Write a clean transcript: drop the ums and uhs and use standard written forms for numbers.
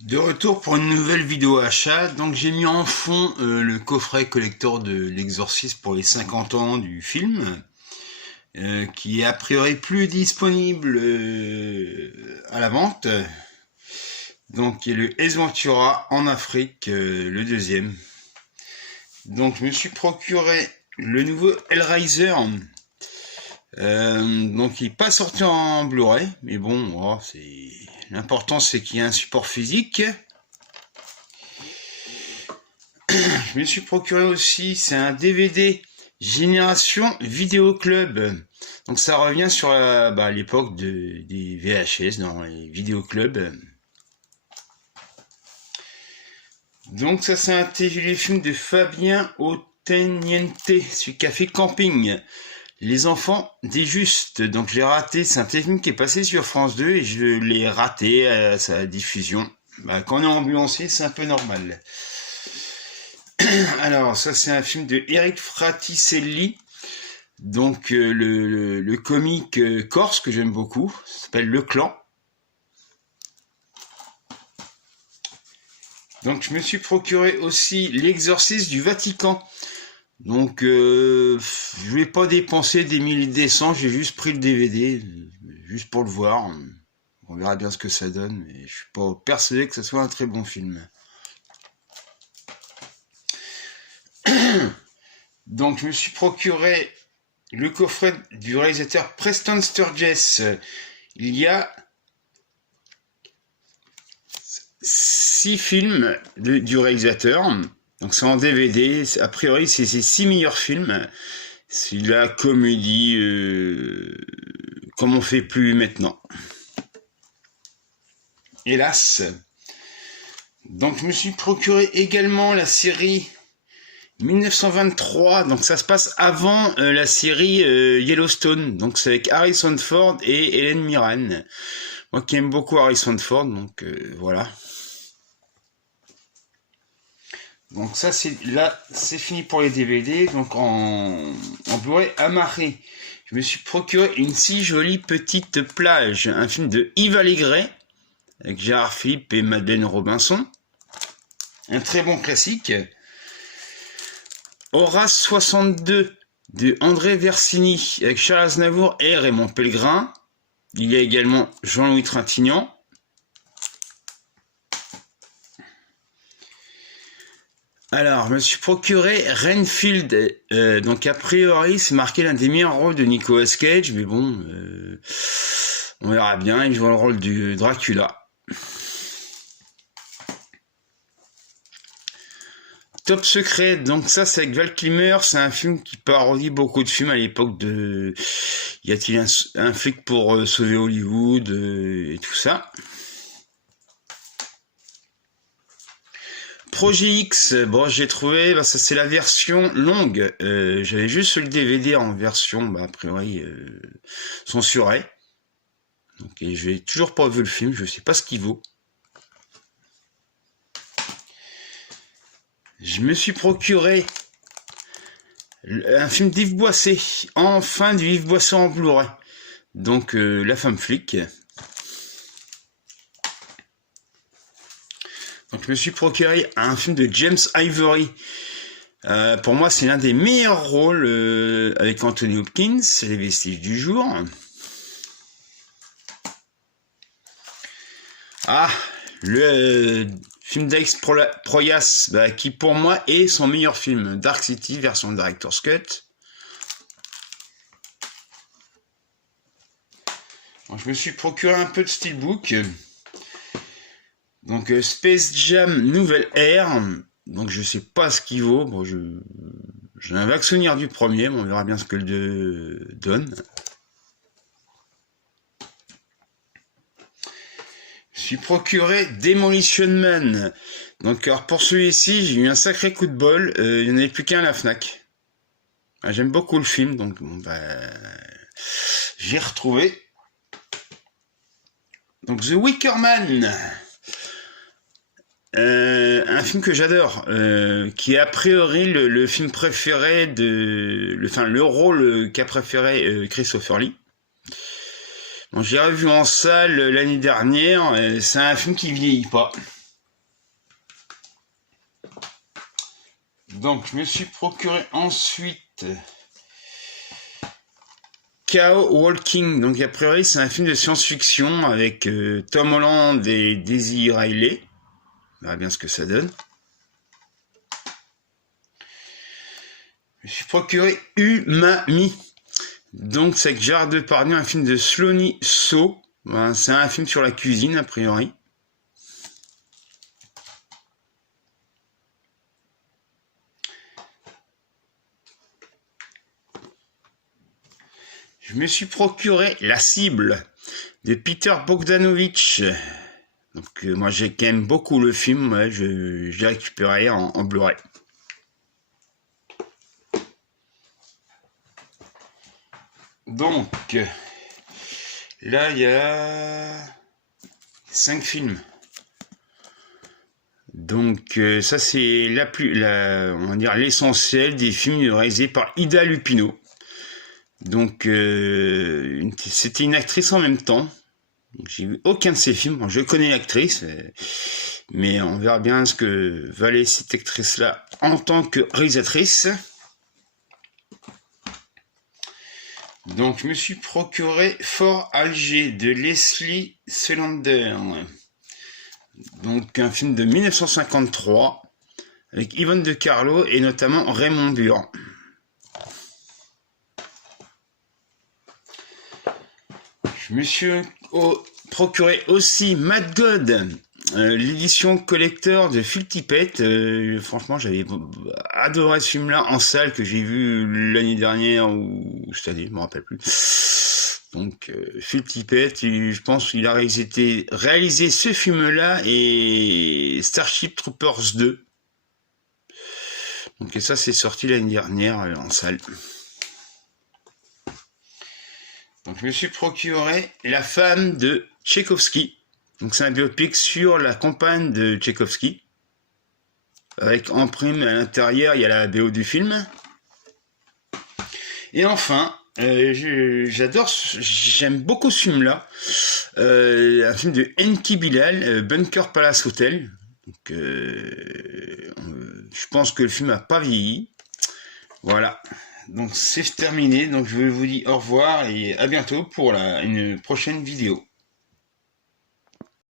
De retour pour une nouvelle vidéo achat. Donc j'ai mis en fond le coffret collector de l'Exorciste pour les 50 ans du film, qui est a priori plus disponible à la vente. Donc il y a le Ace Ventura en Afrique, le deuxième. Donc je me suis procuré le nouveau Hellraiser. Donc il n'est pas sorti en Blu-ray, mais bon, oh, l'important c'est qu'il y ait un support physique. Je me suis procuré aussi, c'est un DVD Génération Vidéo Club. Donc ça revient sur l'époque des VHS dans les vidéoclubs. Donc ça c'est un téléfilm de Fabien Otteniente, celui qui a fait Camping. Les enfants des justes, donc je l'ai raté, c'est un téléfilm qui est passé sur France 2 et je l'ai raté à sa diffusion. Quand on est ambulancier, c'est un peu normal. Alors, ça c'est un film de Eric Fraticelli, donc le comique corse que j'aime beaucoup, ça s'appelle Le Clan. Donc je me suis procuré aussi L'Exorciste du Vatican. Donc je vais pas dépenser des milliers de cents, j'ai juste pris le DVD, juste pour le voir. On verra bien ce que ça donne, mais je suis pas persuadé que ce soit un très bon film. Donc je me suis procuré le coffret du réalisateur Preston Sturges. Il y a 6 films du réalisateur. Donc c'est en DVD, a priori c'est ses 6 meilleurs films. C'est la comédie comme on fait plus maintenant. Hélas. Donc je me suis procuré également la série 1923, donc ça se passe avant la série Yellowstone, donc c'est avec Harrison Ford et Helen Mirren. Moi qui aime beaucoup Harrison Ford, donc voilà. Donc ça c'est fini pour les DVD. Donc en Blu-ray amarré, je me suis procuré Une si jolie petite plage, un film de Yves Allégret avec Gérard Philippe et Madeleine Robinson, un très bon classique. Horace 62 de André Versini avec Charles Aznavour et Raymond Pellegrin. Il y a également Jean-Louis Trintignant. Alors, je me suis procuré Renfield. Donc, a priori, c'est marqué l'un des meilleurs rôles de Nicolas Cage. Mais bon, on verra bien. Il joue le rôle du Dracula. Top Secret, donc ça c'est avec Val Kilmer, c'est un film qui parodie beaucoup de films à l'époque de... Y a-t-il un flic pour sauver Hollywood et tout ça. Projet X, bon j'ai trouvé, ça c'est la version longue, j'avais juste le DVD en version, a priori, censurée. Donc je n'ai toujours pas vu le film, je sais pas ce qu'il vaut. Je me suis procuré un film d'Yves Boisset, enfin du Yves Boisset en Blu-ray. Donc La femme flic. Donc je me suis procuré un film de James Ivory. Pour moi c'est l'un des meilleurs rôles avec Anthony Hopkins, Les vestiges du jour. Ah, le film d'Alex Proyas, qui pour moi est son meilleur film, Dark City version Director's Cut. Donc, je me suis procuré un peu de Steelbook. Donc Space Jam Nouvelle Ère. Donc je sais pas ce qu'il vaut. Bon, j'ai un vague souvenir du premier, mais on verra bien ce que le 2 donne. Je suis procuré Demolition Man. Donc alors pour celui-ci, j'ai eu un sacré coup de bol. Il n'y en avait plus qu'un à la Fnac. J'aime beaucoup le film, donc j'ai retrouvé. Donc The Wicker Man. Un film que j'adore, qui est a priori le film préféré le rôle qu'a préféré Christopher Lee. Bon, j'ai revu en salle l'année dernière, c'est un film qui vieillit pas. Donc je me suis procuré ensuite Chaos Walking. Donc a priori c'est un film de science-fiction avec Tom Holland et Daisy Ridley. On verra bien ce que ça donne. Je me suis procuré Umami. Donc c'est avec Gérard Depardieu, un film de Slony So. Ben, c'est un film sur la cuisine a priori. Je me suis procuré La Cible de Peter Bogdanovich. Donc moi j'ai quand même beaucoup le film, ouais, je l'ai récupéré en Blu-ray. Donc là il y a 5 films. Donc ça c'est on va dire l'essentiel des films réalisés par Ida Lupino. Donc c'était une actrice en même temps. J'ai vu aucun de ses films. Bon, je connais l'actrice, mais on verra bien ce que valait cette actrice-là en tant que réalisatrice. Donc je me suis procuré Fort Alger de Leslie Selander. Donc un film de 1953 avec Yvonne De Carlo et notamment Raymond Burr. Je me suis procuré aussi Mad God, l'édition collector de Phil Tippett. Franchement, j'avais adoré ce film-là en salle que j'ai vu l'année dernière ou cette année, je me rappelle plus. Donc Phil Tippett, je pense qu'il a réalisé ce film-là et Starship Troopers 2. Donc et ça, c'est sorti l'année dernière en salle. Donc je me suis procuré La femme de Tchaïkovski. Donc c'est un biopic sur la compagne de Tchaïkovski. Avec en prime à l'intérieur, il y a la BO du film. Et enfin, j'aime beaucoup ce film-là. Un film de Enki Bilal, Bunker Palace Hotel. Donc, je pense que le film n'a pas vieilli. Voilà. Donc c'est terminé, donc je vous dis au revoir et à bientôt pour une prochaine vidéo.